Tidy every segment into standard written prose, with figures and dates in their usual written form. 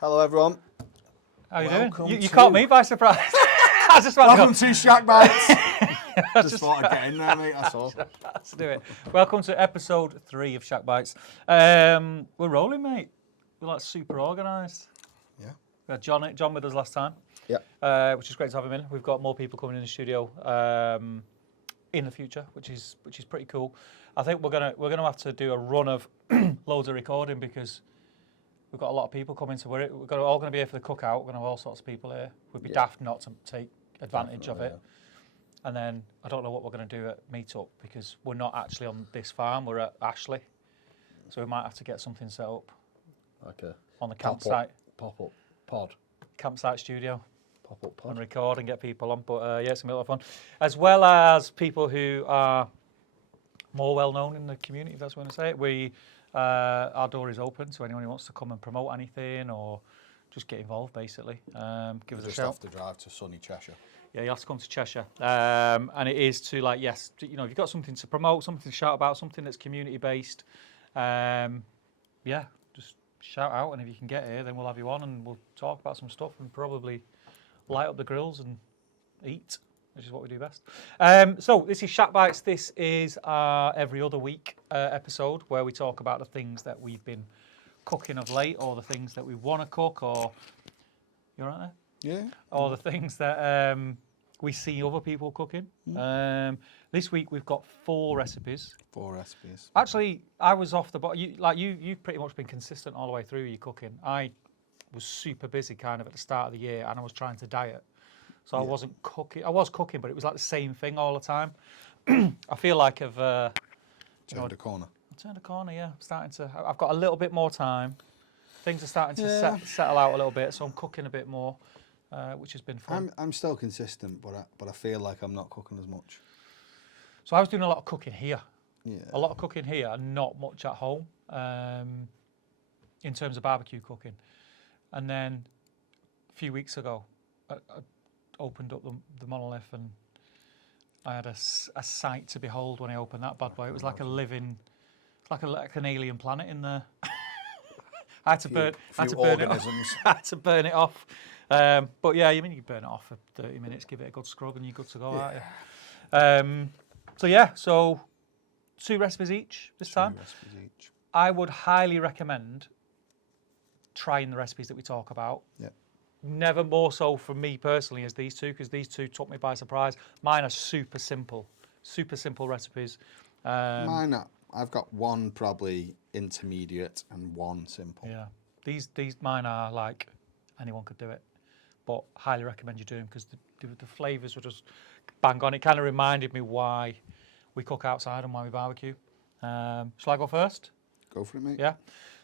Hello, everyone. How you doing? You caught me by surprise. I just Welcome to Shack Bites. Just thought I'd get in there, mate. That's all. Let's do it. Welcome to episode 3 of Shack Bites. We're rolling, mate. We're like super organised. Yeah. We had John with us last time. Yeah. Which is great to have him in. We've got more people coming in the studio in the future, which is pretty cool. I think we're gonna have to do a run of loads of recording because we've got a lot of people coming. So we're all going to be here for the cookout. We're going to have all sorts of people here. We'd be daft not to take advantage of it. Yeah. And then I don't know what we're going to do at Meetup because we're not actually on this farm. We're at Ashley, so we might have to get something set up. Like a on the campsite. Pop-up pod. Campsite studio. Pop-up pod. And record and get people on. But yeah, it's going to be a lot of fun. As well as people who are more well-known in the community, if that's what I want to say. Our door is open to anyone who wants to come and promote anything or just get involved, basically. Give us a shout. Just have to drive to sunny Cheshire. Yeah, you have to come to Cheshire. And it is to, like, yes, if you've got something to promote, something to shout about, something that's community-based, yeah, just shout out. And if you can get here, then we'll have you on and we'll talk about some stuff and probably light up the grills and eat, which is what we do best. So this is Shack Bites. This is our every other week episode where we talk about the things that we've been cooking of late or the things that we want to cook or... You all right there? Yeah. Or the things that we see other people cooking. This week we've got 4 recipes. 4 recipes. Actually, I was off the... You've pretty much been consistent all the way through your cooking. I was super busy kind of at the start of the year and I was trying to diet. So I wasn't cooking. I was cooking, but it was like the same thing all the time. I feel like I've turned a corner. I turned a corner, yeah. I've got a little bit more time. Things are starting to settle out a little bit, so I'm cooking a bit more, which has been fun. I'm still consistent, but I feel like I'm not cooking as much. So I was doing a lot of cooking here. Yeah. A lot of cooking here and not much at home in terms of barbecue cooking. And then a few weeks ago, I opened up the monolith and I had a sight to behold when I opened that bad boy. It was like a living, like an alien planet in there. I had to burn it off. I had to burn it off. But yeah, you can burn it off for 30 minutes, give it a good scrub, and you're good to go, aren't you? So 2 recipes each this time. 2 recipes each. I would highly recommend trying the recipes that we talk about. Yep. Never more so for me personally as these 2, because these 2 took me by surprise. Mine are super simple recipes. I've got 1 probably intermediate and 1 simple. Yeah, these mine are like anyone could do it, but highly recommend you do them because the flavours were just bang on. It kind of reminded me why we cook outside and why we barbecue. Shall I go first? Go for it, mate. Yeah.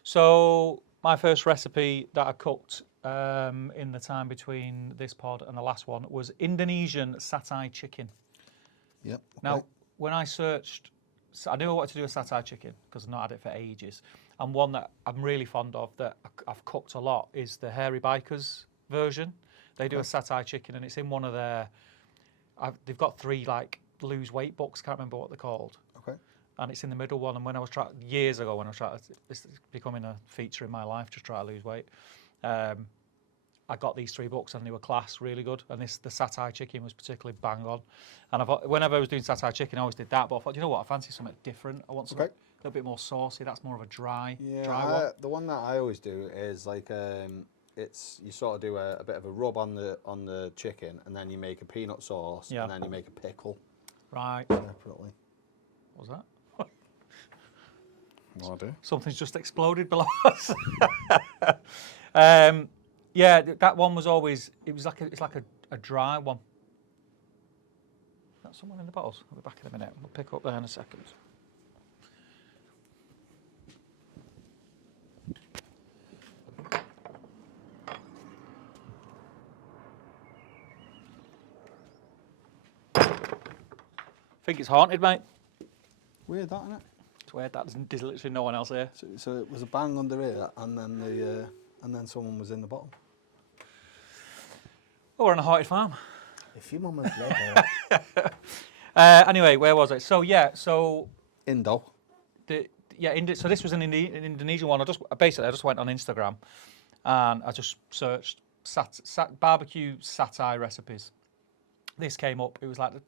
So my first recipe that I cooked in the time between this pod and the last one was Indonesian satay chicken. Yep. Okay. Now, when I searched, I knew I wanted to do a satay chicken because I've not had it for ages. And one that I'm really fond of that I've cooked a lot is the Hairy Bikers version. They do a satay chicken and it's in one of their... they've got 3 like lose weight books, can't remember what they're called. Okay. And it's in the middle one. And when I was years ago, when I was trying, this is becoming a feature in my life, just try to lose weight. I got these 3 books and they were class, really good. And the satay chicken was particularly bang on. And whenever I was doing satay chicken, I always did that. But I thought, you know what, I fancy something different. I want something a little bit more saucy. That's more of a dry one. The one that I always do is like you sort of do a bit of a rub on the chicken, and then you make a peanut sauce, and then you make a pickle. Right. Separately. What was that? What I do? Something's just exploded below us. Yeah, that one was always. It's like a dry one. Is that someone in the bottles? I'll be back in a minute. We'll pick up there in a second. I think it's haunted, mate. Weird, that, isn't it? It's weird. There's literally no one else here. So it was a bang under here, and then someone was in the bottom. Oh, we're on a haunted farm. If your mum had lived Anyway, where was I? So Indo. So this was an Indonesian one. I just went on Instagram, and I just searched barbecue satay recipes. This came up. It was like the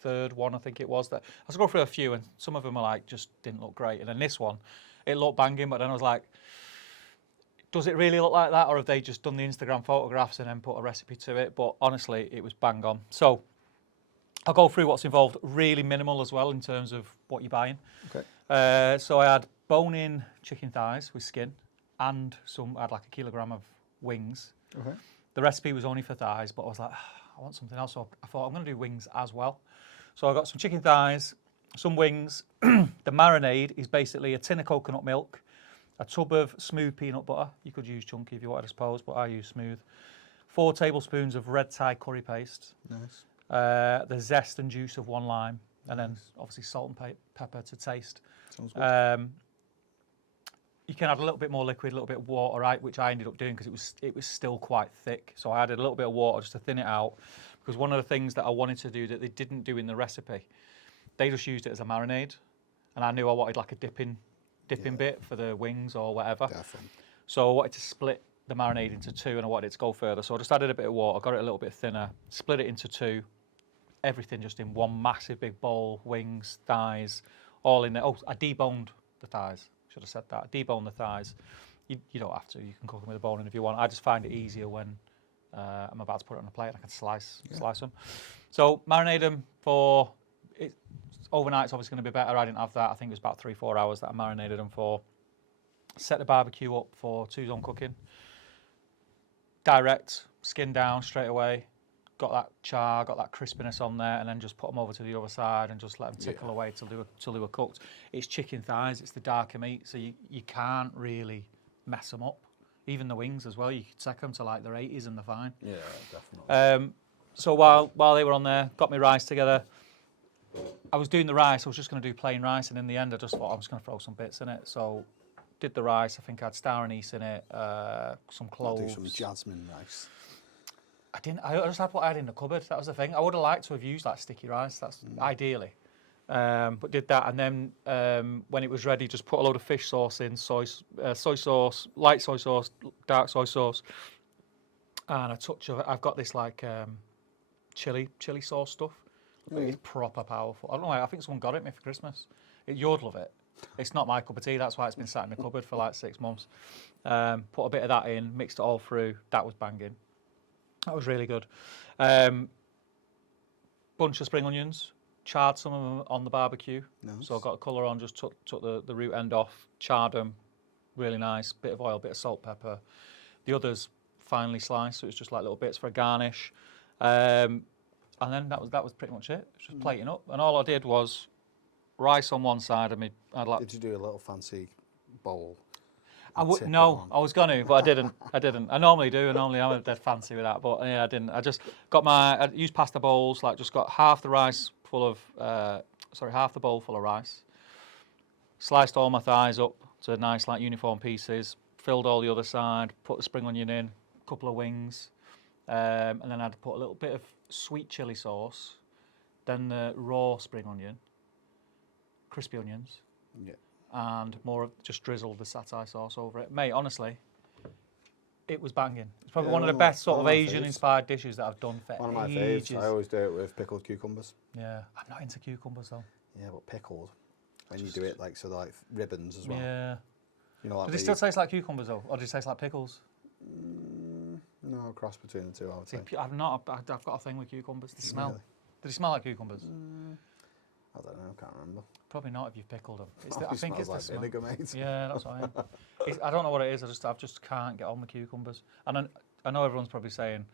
third one, I think it was. That I was going through a few, and some of them were like just didn't look great. And then this one, it looked banging, but then I was like, does it really look like that, or have they just done the Instagram photographs and then put a recipe to it? But honestly, it was bang on. So I'll go through what's involved. Really minimal as well in terms of what you're buying. Okay. So I had bone-in chicken thighs with skin, and I had like a kilogram of wings. Okay. The recipe was only for thighs, but I was like, I want something else. So I thought I'm going to do wings as well. So I got some chicken thighs, some wings. The marinade is basically a tin of coconut milk, a tub of smooth peanut butter. You could use chunky if you wanted, I suppose, but I use smooth. 4 tablespoons of red Thai curry paste. Nice. The zest and juice of 1 lime, and then obviously salt and pepper to taste. Sounds good. You can add a little bit more liquid, a little bit of water, right, which I ended up doing because it was still quite thick. So I added a little bit of water just to thin it out, because one of the things that I wanted to do that they didn't do in the recipe, they just used it as a marinade, and I knew I wanted like a dipping bit for the wings or whatever. Definitely. So I wanted to split the marinade into 2, and I wanted it to go further. So I just added a bit of water, got it a little bit thinner, split it into 2, everything just in one massive big bowl, wings, thighs, all in there. Oh, I deboned the thighs. Should have said that. I deboned the thighs. You don't have to. You can cook them with a bone if you want. I just find it easier when I'm about to put it on a plate and I can slice them. So marinate them for it. Overnight's obviously going to be better. I didn't have that. I think it was about 3-4 hours that I marinated them for. Set the barbecue up for 2-zone cooking. Direct, skin down straight away. Got that char, got that crispiness on there, and then just put them over to the other side and just let them tickle away till they were cooked. It's chicken thighs, it's the darker meat, so you can't really mess them up. Even the wings as well, you could take them to like their 80s and they're fine. Yeah, definitely. So while they were on there, got my rice together. I was doing the rice, I was just going to do plain rice, and in the end I just thought I was going to throw some bits in it. So did the rice, I think I had star anise in it, some cloves. I'll do some jasmine rice. I just had what I had in the cupboard. That was the thing. I would have liked to have used like sticky rice. That's ideally, but did that, and then when it was ready, just put a load of fish sauce in, soy sauce, light soy sauce, dark soy sauce, and a touch of. I've got this like chili sauce stuff. It's proper powerful. I don't know why. I think someone got it me for Christmas. You'd love it. It's not my cup of tea. That's why it's been sat in the cupboard for like 6 months. Put a bit of that in, mixed it all through. That was banging. That was really good. Bunch of spring onions, charred some of them on the barbecue. Nice. So I got a colour on, just took the root end off, charred them, really nice. Bit of oil, bit of salt, pepper. The others finely sliced, so it's just like little bits for a garnish. And then that was pretty much it. Just plating up, and all I did was rice on one side of me. Did you do a little fancy bowl? I was going to, but I didn't. I normally do, and normally I'm a dead fancy with that, but yeah, I didn't. I just got I used pasta bowls, like just got half the bowl full of rice, sliced all my thighs up to nice like uniform pieces, filled all the other side, put the spring onion in, a couple of wings, and then I'd put a little bit of sweet chili sauce, then the raw spring onion, crispy onions. Yeah. And more of just drizzled the satay sauce over it. Mate, honestly, it was banging. It's probably one of the best sort of Asian-inspired dishes that I've done for ages. One of my favourites. I always do it with pickled cucumbers. Yeah, I'm not into cucumbers though. Yeah, but pickled. And you do it like like ribbons as well. Yeah. You know, like Does it still taste like cucumbers though, or does it taste like pickles? No, cross between the two, I would say. I've got a thing with cucumbers. They smell. Really? Do they smell like cucumbers? I don't know, I can't remember. Probably not if you've pickled them. I think it's like vinegar, mate. Yeah, that's what I mean. I don't know what it is. I just can't get on with cucumbers. And I know everyone's probably saying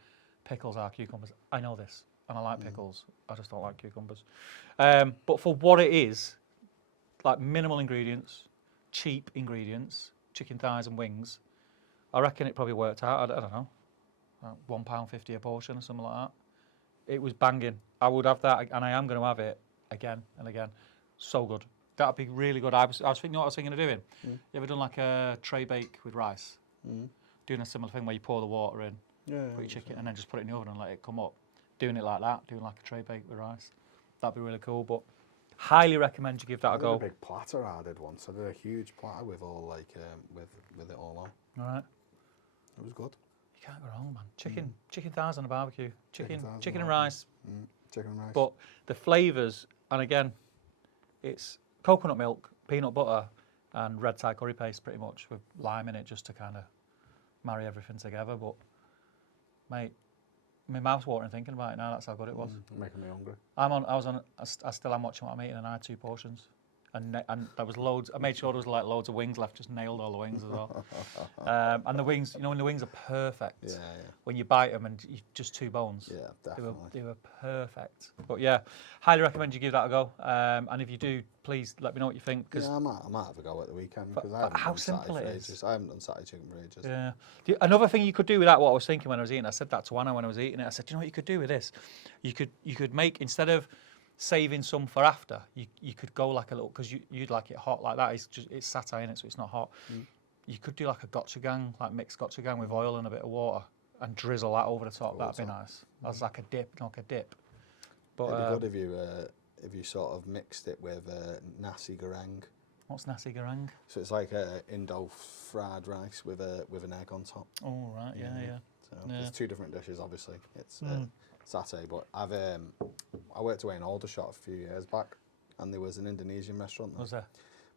pickles are cucumbers. I know this, and I like pickles. I just don't like cucumbers. But for what it is, like minimal ingredients, cheap ingredients, chicken thighs and wings, I reckon it probably worked out. I don't know, £1.50 a portion or something like that. It was banging. I would have that, and I am going to have it again and again. So good. That'd be really good. I was thinking what I was thinking of doing. You ever done like a tray bake with rice? Doing a similar thing where you pour the water in, put your chicken, and then just put it in the oven and let it come up. Doing it like that, doing like a tray bake with rice. That'd be really cool. But highly recommend you give that a go. I did a big platter I did once. I did a huge platter with all like with it all on. All right. It was good. You can't go wrong, man. Chicken thighs on a barbecue. Chicken and rice. Chicken and rice. But the flavours, and again, it's coconut milk, peanut butter, and red Thai curry paste pretty much with lime in it just to kind of marry everything together. But, mate, my mouth's watering thinking about it now. That's how good it was. Making me hungry. I still am watching what I'm eating, and I had 2 portions. And there was loads. I made sure there was like loads of wings left. Just nailed all the wings as well. And the wings, you know, when the wings are perfect. Yeah. When you bite them and just 2 bones. Yeah, definitely. They were perfect. But yeah, highly recommend you give that a go. And if you do, please let me know what you think. Yeah, I might have a go at the weekend because I haven't how done simple satay it for is. ages. I haven't done satay chicken for ages. Yeah. Another thing you could do with that, what I was thinking when I was eating, I said that to Anna when I was eating it. I said, you know what you could do with this? You could make, instead of saving some for after, you could go like a little, because you'd like it hot like that. It's satay in it, so it's not hot. You could do like a gochujang, like mixed gochujang with oil and a bit of water, and drizzle that over the top. That'd be nice. That's like a dip. But it'd be good if you sort of mixed it with nasi goreng. What's nasi goreng? So it's like Indo fried rice with an egg on top. Oh right, yeah. So there's 2 different dishes, obviously. It's satay, but I worked away in Aldershot a few years back, and there was an Indonesian restaurant there. Was there?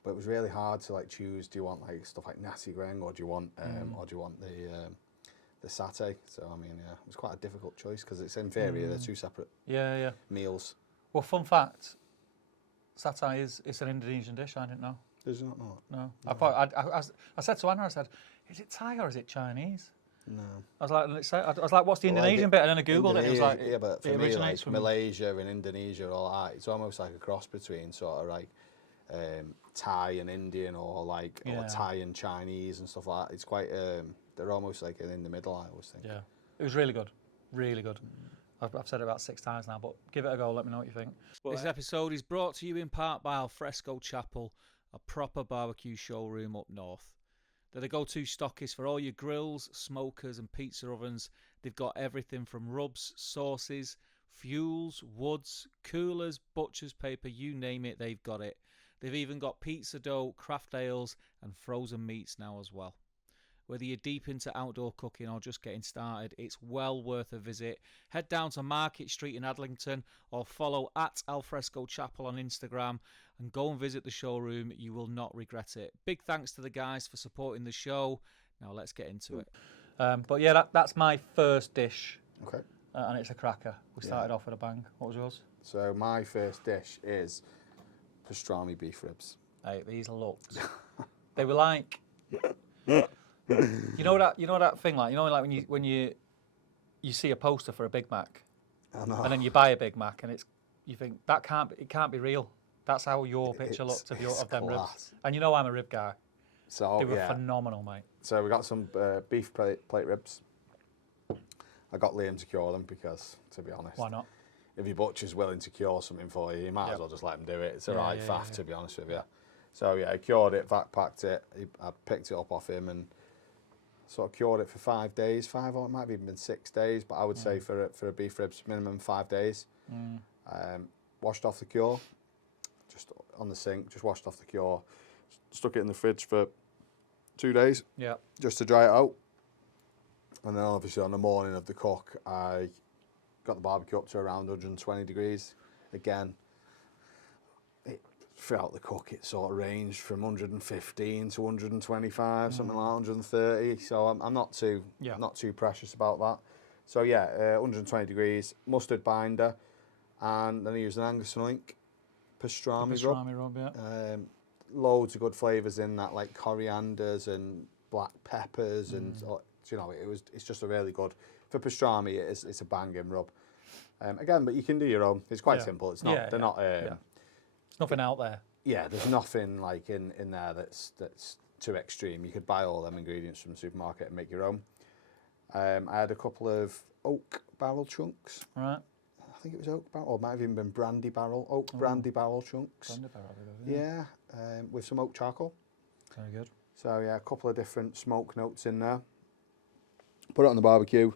But it was really hard to like choose. Do you want like stuff like nasi goreng, or do you want the satay? So I mean, yeah, it was quite a difficult choice because it's inferior. They're 2 separate meals. Well, fun fact: satay is an Indonesian dish. I didn't know. Did you not know it? No. I said to Anna, I said, is it Thai or is it Chinese? No. I was like, what's the Indonesian bit? And then I googled it. And it was like, but for it me, originates like from Malaysia and Indonesia, all that. It's almost like a cross between sort of like Thai and Indian, or like or Thai and Chinese and stuff like that. It's quite they're almost like in the middle, I always think. Yeah, it was really good, really good. I've said it about 6 times now, but give it a go. Let me know what you think. This episode is brought to you in part by Alfresco Chapel, a proper barbecue showroom up north. They're the go-to stockists for all your grills, smokers and pizza ovens. They've got everything from rubs, sauces, fuels, woods, coolers, butcher's paper, you name it, they've got it. They've even got pizza dough, craft ales and frozen meats now as well. Whether you're deep into outdoor cooking or just getting started, it's well worth a visit. Head down to Market Street in Adlington or follow at Alfresco Chapel on Instagram and go and visit the showroom. You will not regret it. Big thanks to the guys for supporting the show. Now let's get into it. But yeah, that's my first dish. Okay. And it's a cracker. We started off with a bang. What was yours? So my first dish is pastrami beef ribs. Hey, these looked. They were like. You know that thing, like when you see a poster for a Big Mac, I know. and then you buy a Big Mac, and you think it can't be real. That's how your picture looked of them ribs. And you know I'm a rib guy. So they were phenomenal, mate. So we got some beef plate ribs. I got Liam to cure them because, to be honest, why not? If your butcher's willing to cure something for you, you might as well just let him do it. It's a right faff, to be honest with you. So yeah, I cured it, vac packed it. I picked it up off him and sort of cured it for 5 days. 5, or it might have even been 6 days, but I would say for a beef ribs, minimum 5 days. Washed off the cure, just on the sink, just washed off the cure. Stuck it in the fridge for 2 days, just to dry it out. And then obviously on the morning of the cook, I got the barbecue up to around 120 degrees. Again, throughout the cook, it sort of ranged from 115 to 125, something like 130. So I'm not too precious about that. So yeah, 120 degrees, mustard binder, and then I used an Angus and Link pastrami rub. Loads of good flavours in that, like corianders and black peppers, and you know, it's just a really good, for pastrami. It's a banging rub. Again, but you can do your own. It's quite simple. It's not. They're not. There's nothing out there. Yeah, there's nothing like in there that's too extreme. You could buy all them ingredients from the supermarket and make your own. I had a couple of oak barrel chunks. Right. I think it was oak barrel, or it might have even been brandy barrel. Oak brandy barrel chunks. Brandy barrel, yeah. With some oak charcoal. Very good. So yeah, a couple of different smoke notes in there. Put it on the barbecue.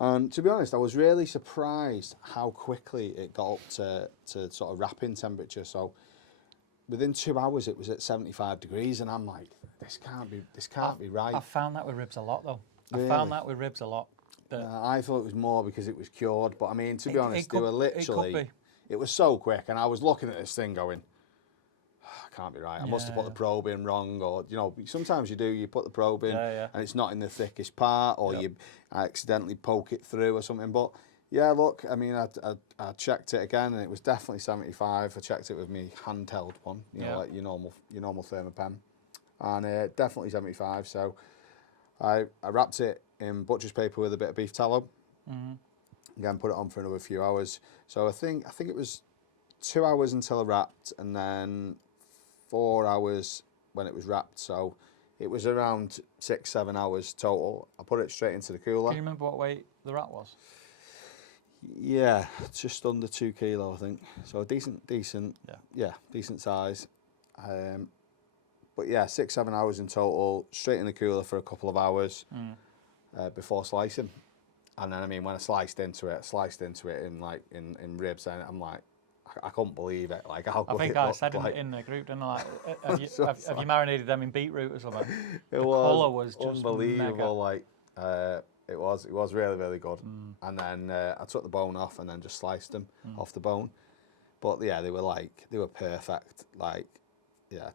And to be honest, I was really surprised how quickly it got up to sort of wrapping temperature. So within 2 hours, it was at 75 degrees, and I'm like, this can't be right. I've found that with ribs a lot though. I found that with ribs a lot. I thought it was more because it was cured, but I mean, to be honest, they were It could literally. be. It was so quick, and I was looking at this thing going, I can't be right. I must have put the probe in wrong, or sometimes you do. You put the probe in, and it's not in the thickest part, or you accidentally poke it through or something. But yeah, look, I mean, I checked it again, and it was definitely 75. I checked it with me handheld one, like your normal thermopen, and definitely 75. So I wrapped it in butcher's paper with a bit of beef tallow. Again, put it on for another few hours. So I think it was 2 hours until I wrapped, and then 4 hours when it was wrapped. So it was around 6-7 hours total. I put it straight into the cooler. Can you remember what weight the rat was? Yeah, just under 2 kilo, I think. So decent, decent size. But yeah, 6-7 hours in total, straight in the cooler for a couple of hours before slicing. And then, I mean, when I sliced into it in ribs, and I'm like, I couldn't believe it. Like, how good I think it I looked, said like, in the group, didn't I? Like, have you marinated them in beetroot or something? The colour was just unbelievable. mega. Like, it was really, really good. And then I took the bone off and then just sliced them off the bone. But yeah, they were perfect. Like, yeah,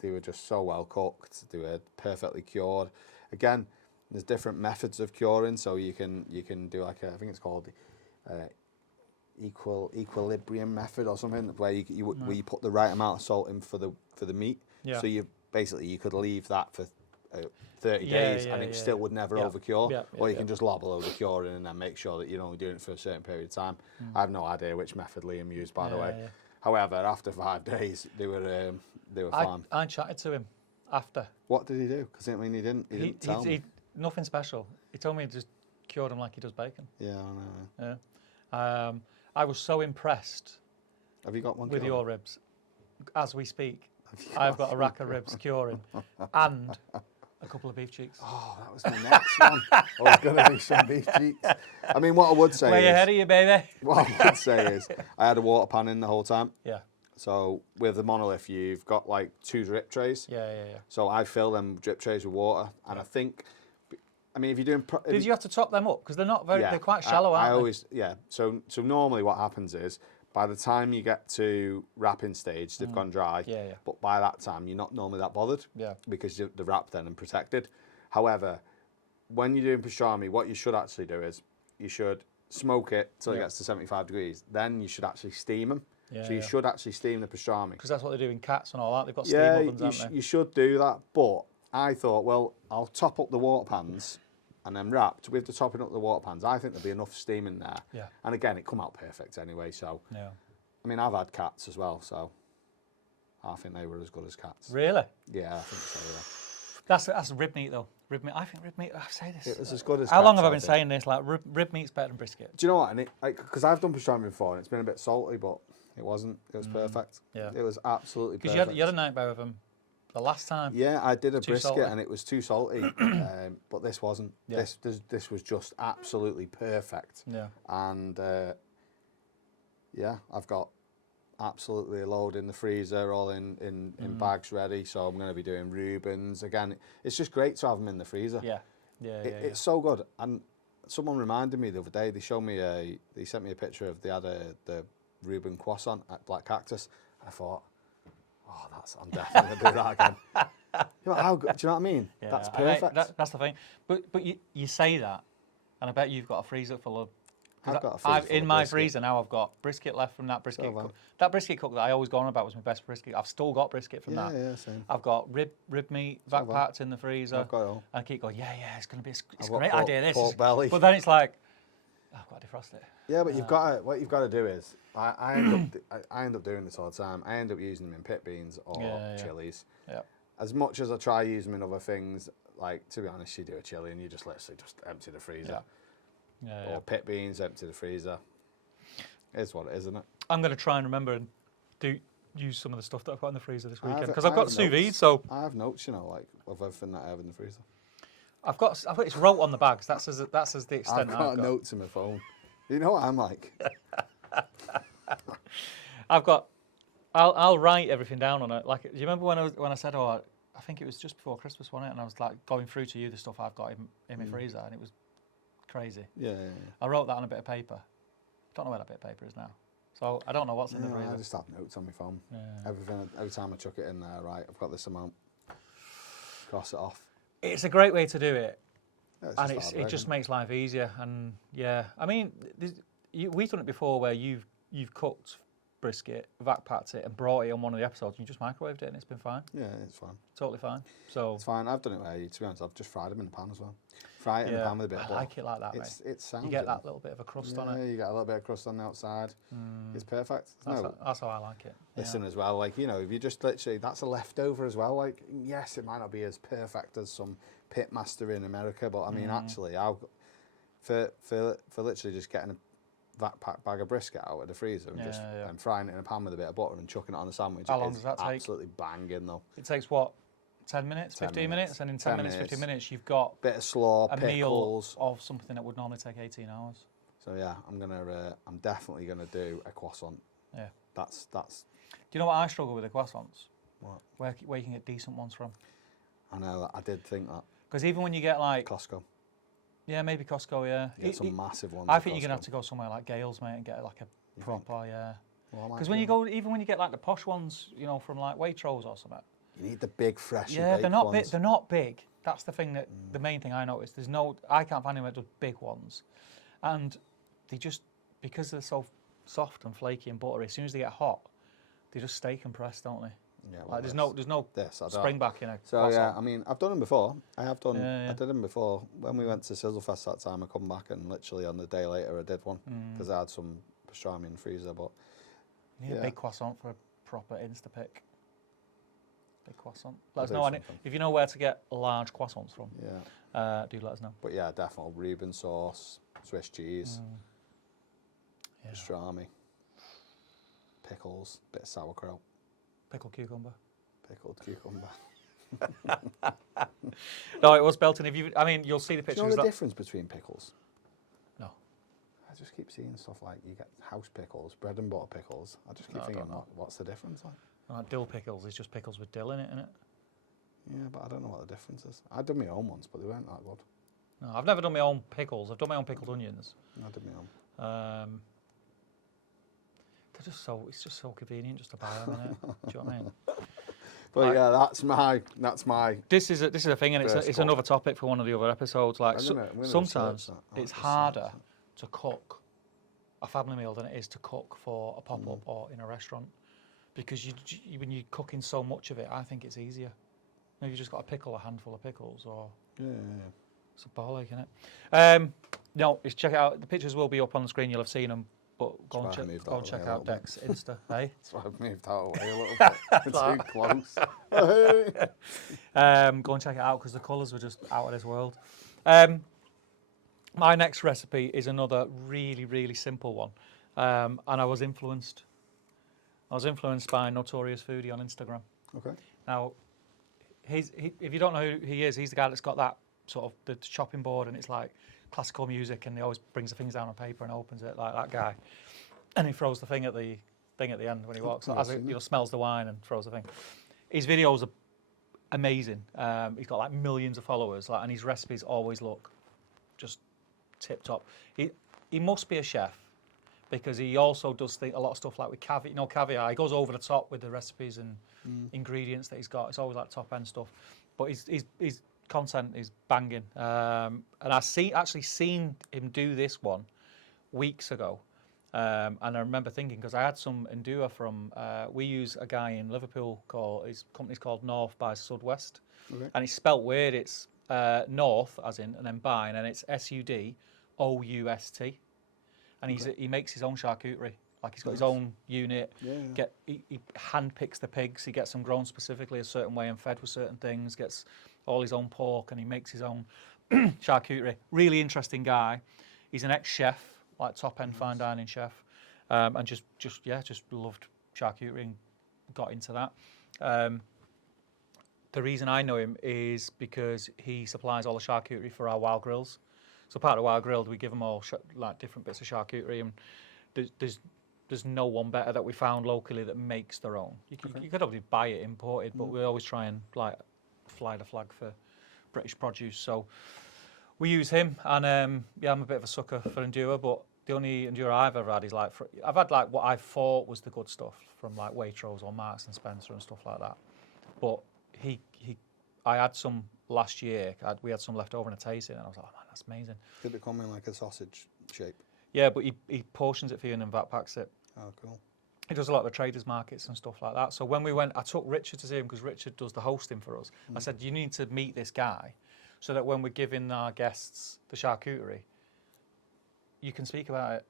they were just so well cooked. They were perfectly cured. Again, there's different methods of curing, so you can do like I think it's called equilibrium method or something, where where you put the right amount of salt in for the meat. Yeah. So you could leave that for 30 days and it still would never overcure. Or you can just lob a load of cure in and then make sure that you're only doing it for a certain period of time. I have no idea which method Liam used, by the way. Yeah. However, after 5 days, they were fine. I chatted to him after. What did he do? Because I mean, he didn't tell me. Nothing special. He told me he just cured them like he does bacon. Yeah, I know. Yeah. I was so impressed. Have you got one with cured? your ribs? As we speak, I've got a rack of ribs curing and a couple of beef cheeks. Oh, that was my next one. I was going to do some beef cheeks. I mean, what I would say Way ahead of you, baby. What I would say is I had a water pan in the whole time. Yeah. So with the monolith, you've got like 2 drip trays. Yeah. So I fill them drip trays with water, and I think, I mean, if you're doing, did you have to top them up because they're not very? They're quite shallow, aren't they? So normally what happens is by the time you get to wrapping stage, they've gone dry. Yeah. But by that time, you're not normally that bothered. Yeah. Because they're wrapped then and protected. However, when you're doing pastrami, what you should actually do is you should smoke it till it gets to 75 degrees. Then you should actually steam them. Yeah, so you should actually steam the pastrami. Because that's what they do in cats and all that. They've got steam ovens, haven't they? You should do that. But I thought, well, I'll top up the water pans and then wrapped with the topping up the water pans. I think there'll be enough steam in there. Yeah. And again, it come out perfect anyway. So, yeah. I mean, I've had cats as well, so I think they were as good as cats. Really? Yeah, I think so, yeah. That's rib meat, though. Rib meat. I think rib meat, I say this. It was as good as How cats, long have I been think. saying this? Like, rib meat's better than brisket. Do you know what? And because I've done pastrami before, and it's been a bit salty, but it wasn't. It was perfect. Yeah. It was absolutely perfect. Because you had a nightmare with them the last time. Yeah, I did a brisket salty. and it was too salty, but this wasn't. Yeah. This was just absolutely perfect. Yeah. And I've got absolutely a load in the freezer, all in bags ready. So I'm going to be doing Reubens again. It's just great to have them in the freezer. Yeah. It's so good. And someone reminded me the other day. They sent me a picture of the Reuben croissant at Black Cactus. I thought, oh, I'm definitely gonna do that again. How good? Do you know what I mean? Yeah, that's perfect. That's the thing. But you say that, and I bet you've got a freezer full of. I've got a freezer full in of my brisket. freezer now. I've got brisket left from that brisket. So That brisket cook that I always go on about was my best brisket. I've still got brisket from that. Yeah, same. I've got rib meat, vac parts in the freezer. I've got it all. And I keep going, yeah, it's going to be a I've great got idea. This, pork belly. But then it's like, I've got to defrost it. Yeah, but what you've got to do is, I end up doing this all the time. I end up using them in pit beans or chilies. Yeah. As much as I try using them in other things, like, to be honest, you do a chili and you just literally just empty the freezer. Yeah. Or pit beans, empty the freezer. It's what it is, isn't it? I'm going to try and remember and use some of the stuff that I've got in the freezer this weekend because I I've got have sous vide. notes. So I have notes, like of everything that I have in the freezer. I've got it's wrote on the bags. That's as the extent I've got notes in my phone. You know what I'm like. I'll write everything down on it. Like, do you remember when I said, I I think it was just before Christmas, wasn't it? And I was like going through to you the stuff I've got in my freezer, and it was crazy. Yeah. I wrote that on a bit of paper. Don't know where that bit of paper is now. So I don't know what's in the freezer. I just have notes on my phone. Yeah. Every time I chuck it in there, right, I've got this amount. Cross it off. It's a great way to do it. Yeah, And it just makes life easier. And yeah, I mean, we've done it before where you've cooked brisket, vac packed it, and brought it on one of the episodes, and you just microwaved it, and it's been fine. Yeah, it's fine. Totally fine. So it's fine. I've done it where, to be honest, I've just fried them in the pan as well. Fry it in the pan with a bit of butter. I like it like that, mate. It sounds. You get that little bit of a crust on it. Yeah, you get a little bit of crust on the outside. It's perfect. That's how I like it. Listen as well, like, you know, if you just literally, that's a leftover as well. Like, yes, it might not be as perfect as some pit master in America, but I mean, actually, for literally just getting a vac pack bag of brisket out of the freezer and and frying it in a pan with a bit of butter and chucking it on a sandwich. How long does that take? Absolutely banging though. It takes what? 10 minutes, 15 minutes, and in 10 minutes, 15 minutes, you've got bit of slaw, a pickles. meal of something that would normally take 18 hours. So yeah, I'm definitely gonna do a croissant. Yeah. That's. Do you know what I struggle with the croissants? What? Where you can get decent ones from. I know that. I did think that. Because even when you get like Costco. Yeah, maybe Costco. Yeah. You get some massive ones. I think you're gonna have to go somewhere like Gales, mate, and get like a proper. Yeah. Because when you get like the posh ones, you know, from like Waitrose or something. You need the big, fresh. Yeah, they're not big. They're not big. That's the thing the main thing I noticed. I can't find anywhere that does big ones, and they just because they're so soft and flaky and buttery. As soon as they get hot, they just stay compressed, don't they? Yeah. Well, like there's no spring back in a So croissant. yeah, I mean, I've done them before. I did them before when we went to Sizzlefest that time. I come back and literally on the day later I did one because I had some pastrami in the freezer. But you need a big croissant for a proper Instapic. Big croissant. Let us know if you know where to get large croissants from. Yeah. Do let us know. But yeah, definitely Reuben sauce, Swiss cheese, pastrami, pickles, bit of sauerkraut, pickled cucumber. No, it was belting. You'll see the pictures. Do you know the difference between pickles? No. I just keep seeing stuff like you get house pickles, bread and butter pickles. I just keep thinking, what's the difference like? Dill pickles is just pickles with dill in it, isn't it? Yeah, but I don't know what the difference is. I've done my own ones, but they weren't that good. No, I've never done my own pickles. I've done my own pickled onions. I did my own. It's just so convenient just to buy them, innit? Do you know what I mean? But yeah, that's my. This is a thing, and it's another topic for one of the other episodes. Like sometimes it's harder to cook a family meal than it is to cook for a pop-up or in a restaurant, because when you're cooking so much of it, I think it's easier. Maybe you just got to pickle a handful of pickles, or it's a ball ache, isn't it? No, check it out. The pictures will be up on the screen. You'll have seen them. But go and check out Dec's Insta, hey? That's why I've moved that away a little bit. It's too close. Go and check it out because the colours were just out of this world. My next recipe is another really, really simple one. And I was influenced by Notorious Foodie on Instagram. Okay. Now, if you don't know who he is, he's the guy that's got that sort of the chopping board, and it's like classical music, and he always brings the things down on paper and opens it like that guy, and he throws the thing at the end when he walks, smells the wine and throws the thing. His videos are amazing. He's got like millions of followers, and his recipes always look just tip top. He must be a chef because he also does a lot of stuff like with caviar. Caviar. He goes over the top with the recipes and ingredients that he's got. It's always like top end stuff, but his content is banging, and I actually seen him do this one weeks ago, and I remember thinking, because I had some nduja from we use a guy in Liverpool his company's called North by Sudwest, and it's spelt weird. It's North as in and then by, and then it's SUDOUST, and he makes his own charcuterie. Like he's got his own unit. He hand picks the pigs. He gets them grown specifically a certain way and fed with certain things. Gets all his own pork, and he makes his own charcuterie. Really interesting guy. He's an ex-chef, like top-end fine dining chef, and just loved charcuterie and got into that. The reason I know him is because he supplies all the charcuterie for our wild grills. So part of Wild Grilled, we give them all like different bits of charcuterie, and there's no one better that we found locally that makes their own. You could obviously buy it imported, but we always try and like fly the flag for British produce. So we use him, and yeah, I'm a bit of a sucker for nduja, but the only nduja I've ever had is like, I've had like what I thought was the good stuff from like Waitrose or Marks and Spencer and stuff like that. But I had some last year. We had some left over in a tasting, and I was like, oh man, that's amazing. Did it come in like a sausage shape? Yeah, but he portions it for you and then vat packs it. Oh, cool. He does a lot of the traders markets and stuff like that. So when we went, I took Richard to see him because Richard does the hosting for us. I said, you need to meet this guy so that when we're giving our guests the charcuterie, you can speak about it.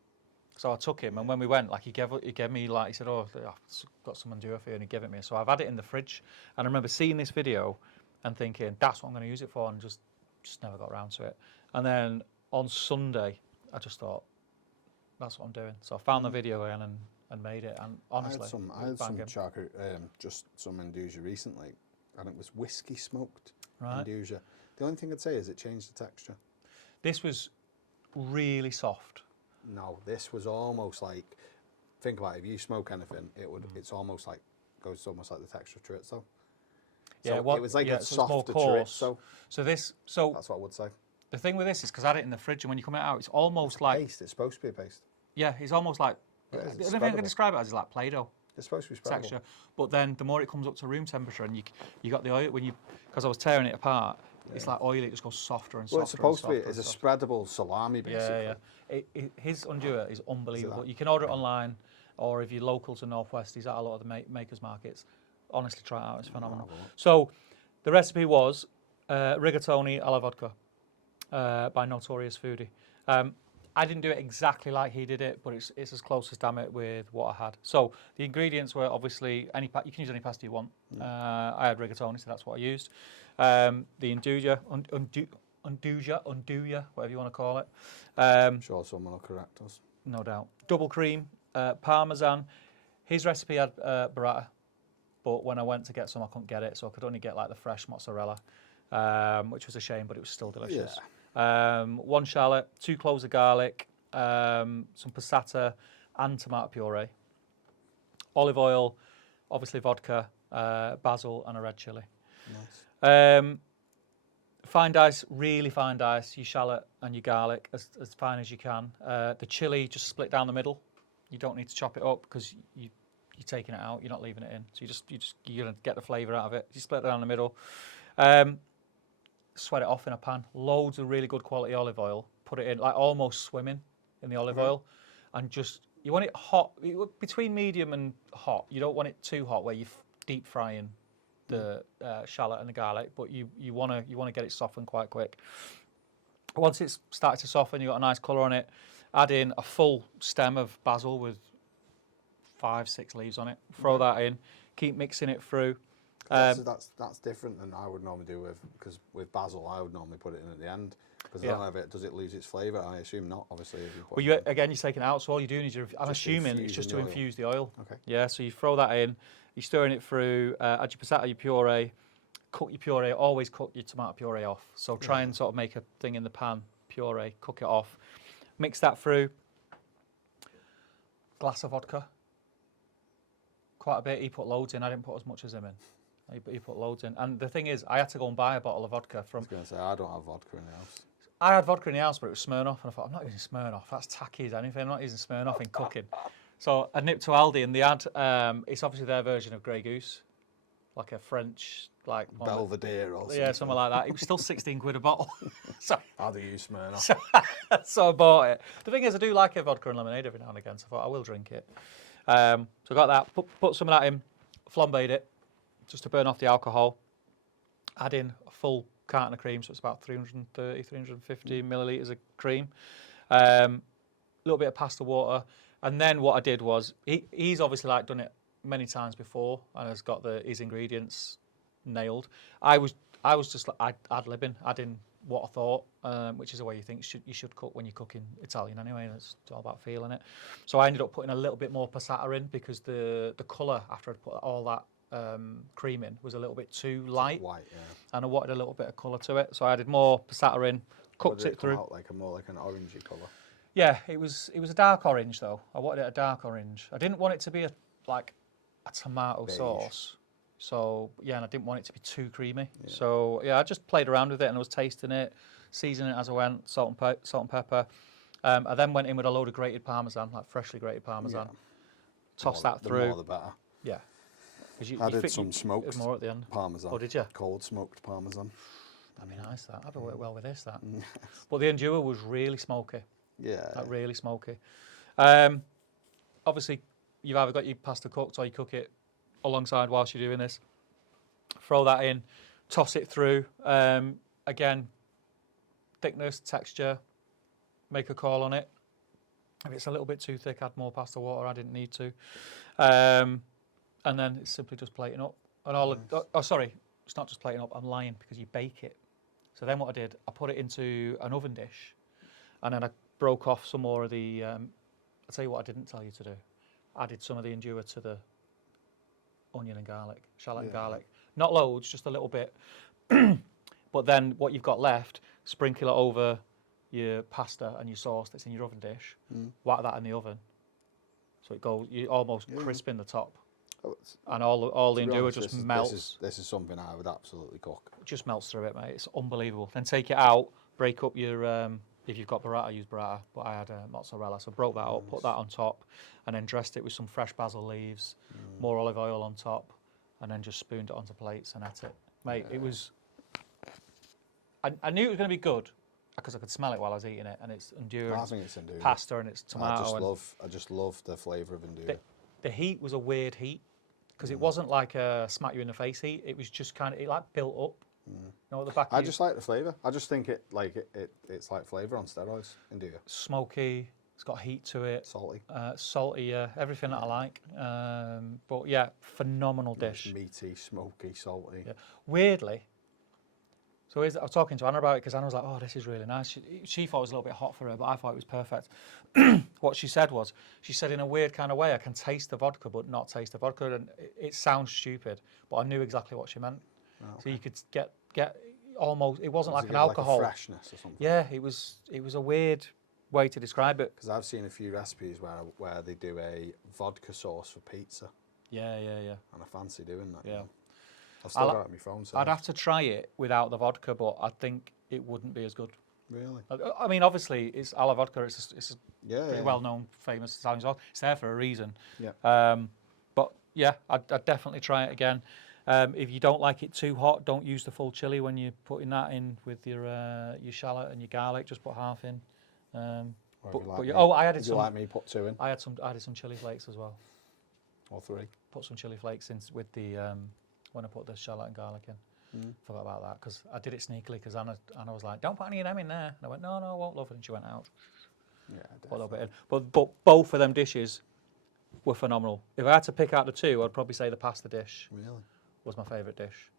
So I took him, and when we went, like he gave me like, he said, oh, I've got some nduja for you, and he gave it me. So I've had it in the fridge, and I remember seeing this video and thinking, that's what I'm going to use it for, and just never got around to it. And then on Sunday, I just thought, that's what I'm doing. So I found the video again and made it, and honestly, I had some charcuterie, just some nduja recently, and it was whiskey smoked nduja. The only thing I'd say is it changed the texture. This was really soft. No, this was almost like, think about it, if you smoke anything, it's almost like, goes almost like the texture of chorizo. So Yeah, it was like a softer chorizo. So that's what I would say. The thing with this is because I had it in the fridge, and when you come out, it's almost it's like paste. It's supposed to be a paste. Yeah, it's almost like I It is, don't it's think I can spreadable. describe it as like Play-Doh It's supposed to be spreadable. texture. But then the more it comes up to room temperature, and you got the oil because I was tearing it apart, it's like oily. It just goes softer and softer. Well, it's supposed to be. and It's a softer. spreadable salami, basically. Yeah. His nduja is unbelievable. You can order it online, or if you're local to Northwest, he's at a lot of the makers markets. Honestly, try it out. It's phenomenal. So the recipe was rigatoni alla vodka by Notorious Foodie. I didn't do it exactly like he did it, but it's as close as damn it with what I had. So the ingredients were obviously you can use any pasta you want. I had rigatoni, so that's what I used. The nduja, nduja, whatever you want to call it. I'm sure someone will correct us. No doubt. Double cream, parmesan. His recipe had burrata, but when I went to get some, I couldn't get it, so I could only get like the fresh mozzarella, which was a shame, but it was still delicious. Yeah. 1 shallot, 2 cloves of garlic, some passata and tomato puree, olive oil, obviously vodka, basil and a red chilli. Nice. Fine dice, really fine dice, your shallot and your garlic as fine as you can. The chilli, just split down the middle. You don't need to chop it up because you're taking it out, you're not leaving it in. So you're going to get the flavour out of it. You split it down the middle. Sweat it off in a pan. Loads of really good quality olive oil. Put it in, like almost swimming in the olive oil. And you want it hot, between medium and hot. You don't want it too hot where you're deep frying the shallot and the garlic, but you want to get it softened quite quick. Once it's started to soften, you've got a nice colour on it. Add in a full stem of basil with 5-6 leaves on it. Throw that in. Keep mixing it through. That's different than I would normally do because with basil I would normally put it in at the end because does it lose its flavour? I assume not, obviously. If you you're taking it out, so all you're doing is I'm assuming it's just to infuse the oil. Okay. Yeah, so you throw that in, you're stirring it through, add your passata, your puree, cook your puree, always cook your tomato puree off. So try and sort of make a thing in the pan, puree, cook it off, mix that through, glass of vodka, quite a bit. He put loads in, I didn't put as much as him in. He put loads in. And the thing is, I had to go and buy a bottle of vodka from... I was going to say, I don't have vodka in the house. I had vodka in the house, but it was Smirnoff. And I thought, I'm not using Smirnoff. That's tacky as anything. I'm not using Smirnoff in cooking. So I nipped to Aldi, and they had... it's obviously their version of Grey Goose. Like a French... like Belvedere or something. Yeah, something like that. It was still 16 quid a bottle. So I'd use Smirnoff. so I bought it. The thing is, I do like a vodka and lemonade every now and again, so I thought I will drink it. So I got that, put some of that in, flambéed it, just to burn off the alcohol. Add in a full carton of cream, so it's about 330, 350 millilitres of cream. Little bit of pasta water. And then what I did was, he's obviously like done it many times before and has got his ingredients nailed. I was just like ad-libbing, adding what I thought, which is the way you think you should cook when you're cooking Italian anyway. It's all about feeling it. So I ended up putting a little bit more passata in because the colour after I'd put all that cream in was a little bit too light. White, yeah. And I wanted a little bit of colour to it, so I added more passata in, cooked it through. Out more like an orangey colour. Yeah, it was a dark orange though. I wanted it a dark orange. I didn't want it to be like a tomato sauce. So yeah, and I didn't want it to be too creamy. Yeah. So yeah, I just played around with it and I was tasting it, seasoning it as I went, salt and pepper. I then went in with a load of grated parmesan, like freshly grated parmesan. Yeah. Tossed that through. The more the better. Yeah. I did some smoked more at the end. parmesan. Oh, did you? Cold smoked parmesan. That'd be nice. That'd work well with this. That. But the nduja was really smoky. Yeah. Like really smoky. Obviously, you've either got your pasta cooked or you cook it alongside whilst you're doing this. Throw that in, toss it through. Again, thickness, texture. Make a call on it. If it's a little bit too thick, add more pasta water. I didn't need to. And then it's simply just plating up. And all sorry, it's not just plating up. I'm lying because you bake it. So then what I did, I put it into an oven dish, and then I broke off some more of the. I'll tell you what I didn't tell you to do. Added some of the nduja to the onion and garlic, shallot and garlic. Not loads, just a little bit. But then what you've got left, sprinkle it over your pasta and your sauce that's in your oven dish. Whack that in the oven, so it goes. You almost crisp in the top, and all the nduja just melts. This is something I would absolutely cook. It just melts through it, mate. It's unbelievable. Then take it out, break up your. If you've got burrata, use burrata. But I had mozzarella, so broke that up, put that on top, and then dressed it with some fresh basil leaves, more olive oil on top, and then just spooned it onto plates and ate it, mate. It was. I knew it was going to be good because I could smell it while I was eating it, and it's nduja. I think it's nduja. Pasta and it's tomato. I just love the flavour of nduja. The heat was a weird heat because it wasn't like a smack you in the face heat. It was just kind of like built up. You know, at the back. I just like the flavour. I just think it's like flavour on steroids. nduja. Smoky. It's got heat to it. Salty. Salty. Yeah, everything that I like. But yeah, phenomenal dish. It's meaty, smoky, salty. Yeah. Weirdly. So I was talking to Anna about it because Anna was like, "Oh, this is really nice." She thought it was a little bit hot for her, but I thought it was perfect. What she said was, she said in a weird kind of way, I can taste the vodka, but not taste the vodka. And it sounds stupid, but I knew exactly what she meant. Oh, okay. So you could get almost. It wasn't like an alcohol. Like a freshness or something. Yeah, it was a weird way to describe it. Because I've seen a few recipes where they do a vodka sauce for pizza. Yeah. And I fancy doing that. Yeah. I've still got it on my phone. So I'd have to try it without the vodka, but I think it wouldn't be as good. Really? I mean, obviously, it's a la vodka. It's a pretty well-known, famous Italian sauce. It's there for a reason. Yeah. But yeah, I'd definitely try it again. If you don't like it too hot, don't use the full chili when you're putting that in with your shallot and your garlic. Just put half in. I added some. Like me, put 2 in. I added some chili flakes as well. Or 3. Put some chili flakes in with the when I put the shallot and garlic in. Forgot about that because I did it sneakily because Anna was like, "Don't put any of them in there." And I went, "No, I won't, love it." And she went out. Yeah, put a little bit in. But both of them dishes were phenomenal. If I had to pick out the two, I'd probably say the pasta dish. Really? Was my favourite dish.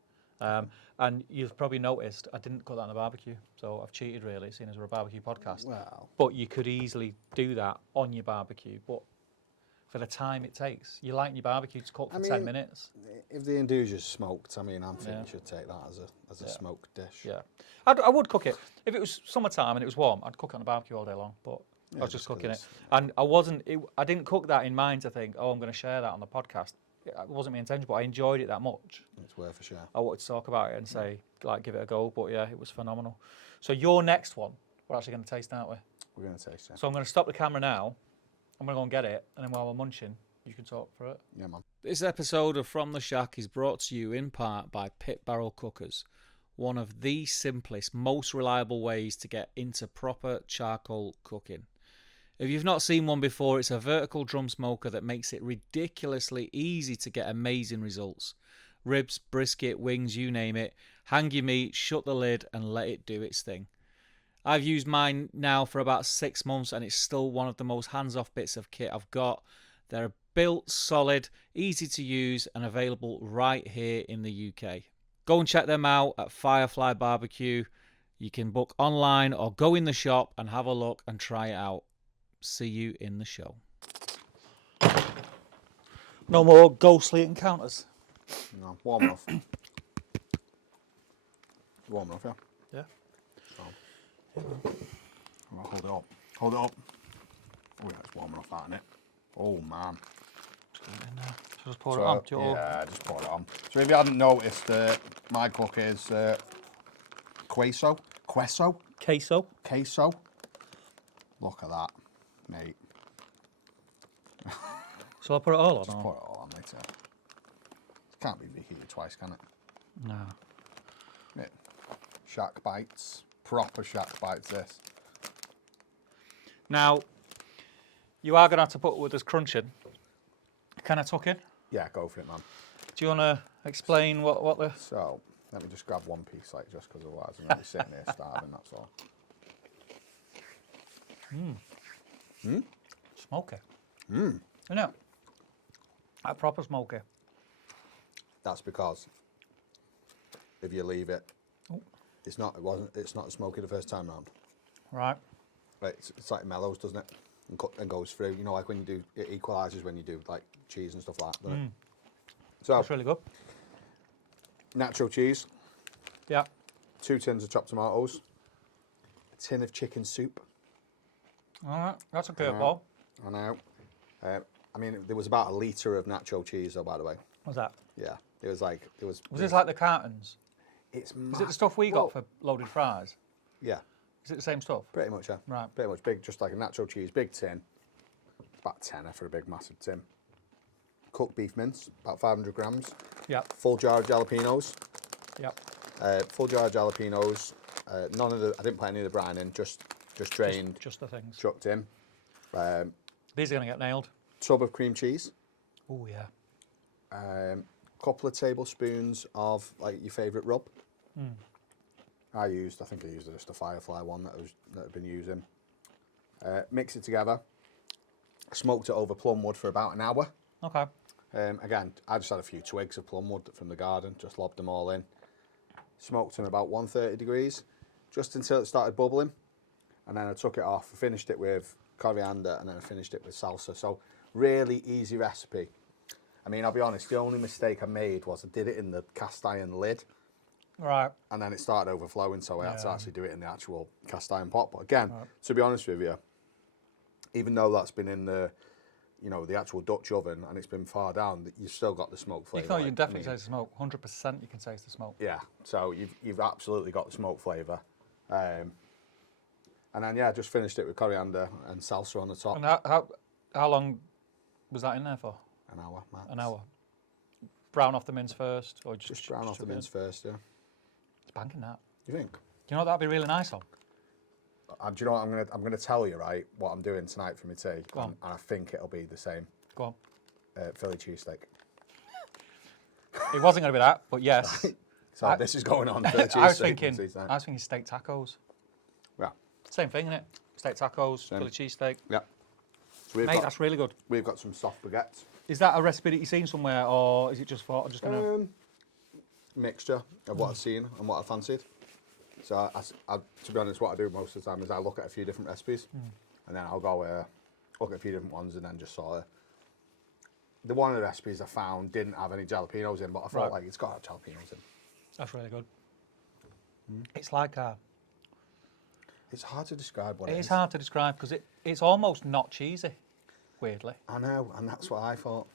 And you've probably noticed I didn't cook that on the barbecue, so I've cheated really, seeing as we're a barbecue podcast. Well. But you could easily do that on your barbecue, but for the time it takes, you like your barbecue to cook for 10 minutes. If the nduja's smoked, I mean, I'm thinking you should take that as a smoked dish. Yeah, I would cook it. If it was summertime and it was warm, I'd cook it on the barbecue all day long, but I was just cooking it. And I didn't cook that in mind to think, oh, I'm going to share that on the podcast. It wasn't my intention, but I enjoyed it that much. It's worth a share. I wanted to talk about it and say, give it a go. But yeah, it was phenomenal. So your next one, we're actually going to taste, aren't we? We're going to taste it. So I'm going to stop the camera now. I'm going to go and get it. And then while we're munching, you can talk for it. Yeah, man. This episode of From the Shack is brought to you in part by Pit Barrel Cookers, one of the simplest, most reliable ways to get into proper charcoal cooking. If you've not seen one before, it's a vertical drum smoker that makes it ridiculously easy to get amazing results. Ribs, brisket, wings, you name it. Hang your meat, shut the lid and let it do its thing. I've used mine now for about 6 months and it's still one of the most hands-off bits of kit I've got. They're built, solid, easy to use and available right here in the UK. Go and check them out at Firefly Barbecue. You can book online or go in the shop and have a look and try it out. See you in the show. No more ghostly encounters. No, warm enough. Warm enough, yeah? Yeah. Hold it up. Hold it up. Oh, yeah, it's warm enough, that, isn't it? Oh, man. Just get it in there. So just pour it on. Yeah, just pour it on. So if you hadn't noticed, my cook is queso. Queso. Queso. Look at that, mate. So I'll put it all on? Just put it all on, mate. Can't be reheated twice, can it? No. Yeah. Shack bites. Proper shack bites, this. Now, you are going to have to put with us crunching. Can I tuck in? Yeah, go for it, man. Do you want to explain what the... So, let me just grab one piece, like, just because otherwise I'm going to be sitting here starving, that's all. Smoky. Isn't it? That proper smoky. That's because if you leave it, it's not smoky the first time round. Right. Right, it's like it mellows, doesn't it? And goes through. You know, like when you do, it equalises when you do like cheese and stuff like that, doesn't it? So, That's really good. nacho cheese, Yeah. 2 tins of chopped tomatoes, a tin of chicken soup. All right. That's a curveball. I know. I mean, there was about a litre of nacho cheese, though, by the way. What's that? Yeah, it was like Was this like the cartons? It's Is it the stuff we got for loaded fries? Yeah, Is it the same stuff? pretty much. Yeah, Right. Pretty much big, just like a nacho cheese, big tin. About tenner for a big massive tin. Cooked beef mince, about 500 grams. Yep. Full jar of jalapenos. Yep. Full jar of jalapenos. None of the. I didn't put any of the brine in. Just drained. Just the things. Chucked in. These are going to get nailed. Tub of cream cheese. Oh, yeah. Couple of tablespoons of like your favourite rub. I think I used just a Firefly one that I've been using. Mix it together. Smoked it over plum wood for about an hour. Okay. Again, I just had a few twigs of plum wood from the garden, just lobbed them all in. Smoked them about 130 degrees, just until it started bubbling. And then I took it off, finished it with coriander, and then I finished it with salsa. So really easy recipe. I mean, I'll be honest, the only mistake I made was I did it in the cast iron lid. Right. And then it started overflowing, so I had to actually do it in the actual cast iron pot. But again, to be honest with you, even though that's been in the, the actual Dutch oven and it's been far down, you've still got the smoke flavour. You can definitely taste the smoke. 100% you can taste the smoke. Yeah, so you've absolutely got the smoke flavour. And then, just finished it with coriander and salsa on the top. And how long was that in there for? An hour, max. An hour. Brown off the mince first, or Just brown off the mince first, yeah. It's banking that. You think? Do you know what that'd be really nice on? Do you know what I'm gonna tell you, right? What I'm doing tonight for my tea, Go on. and I think it'll be the same. Go on. Philly cheesesteak. It wasn't going to be that, but yes. So this is going on. Philly I was cheesesteak. thinking steak tacos. Yeah. Same thing, isn't it? Steak tacos, Same. Philly cheesesteak. Yeah. So Mate, that's really good. We've got some soft baguettes. Is that a recipe that you've seen somewhere, or is it just for just going to? Mixture of what I've seen and what I fancied. So I, to be honest, what I do most of the time is I look at a few different recipes, and then I'll go look at a few different ones, and then just sort of. The one of the recipes I found didn't have any jalapenos in, but I felt like it's got jalapenos in. That's really good. It's like a. It's hard to describe what it is. It is hard to describe because it's almost not cheesy, weirdly. I know, and that's what I thought.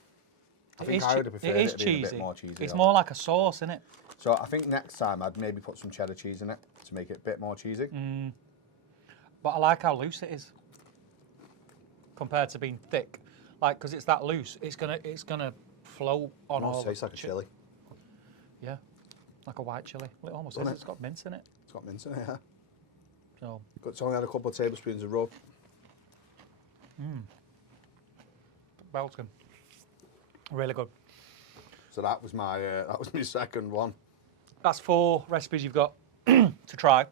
I think I would have preferred it is it being cheesy. a bit more cheesy. It's though. more like a sauce, isn't it? So I think next time I'd maybe put some cheddar cheese in it to make it a bit more cheesy. But I like how loose it is compared to being thick. Like, because it's that loose, it's gonna float on all. It tastes like a chilli. Yeah, like a white chili. Well, it almost is. It's got mince in it. It's got mince in it, yeah. So. It's only had a couple of tablespoons of rub. Belgium. Really good. So that was my second one. That's 4 recipes you've got to try.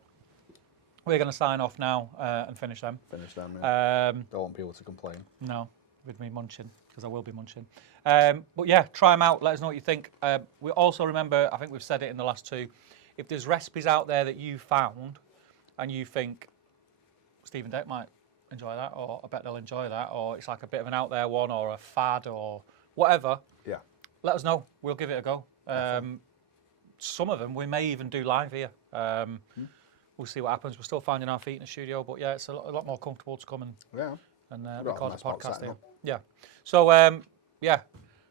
We're going to sign off now and finish them. Finish them. Yeah. Um, Don't want people to complain. No, with me munching, because I will be munching. But yeah, try them out. Let us know what you think. We also remember, I think we've said it in the last 2, if there's recipes out there that you found and you think Steve and Dec might enjoy that, or I bet they'll enjoy that, or it's like a bit of an out there one or a fad or whatever, Yeah. let us know. We'll give it a go. Some of them we may even do live here. We'll see what happens. We're still finding our feet in the studio, but yeah, it's a lot more comfortable to come and Yeah. and got a record nice the box podcast setting here. up. Yeah. So yeah,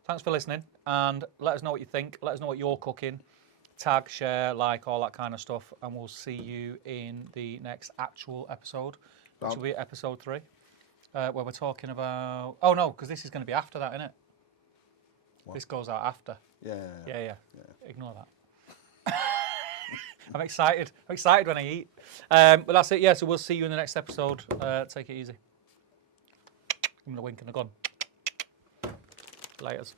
thanks for listening, and let us know what you think. Let us know what you're cooking. Tag, share, like, all that kind of stuff, and we'll see you in the next actual episode, which will be episode 3, where we're talking about... Oh, no, because this is going to be after that, isn't it? What? This goes out after. Yeah. Ignore that. I'm excited. I'm excited when I eat. But that's it, yeah, so we'll see you in the next episode. Take it easy. Give me a wink and a gun. Laters.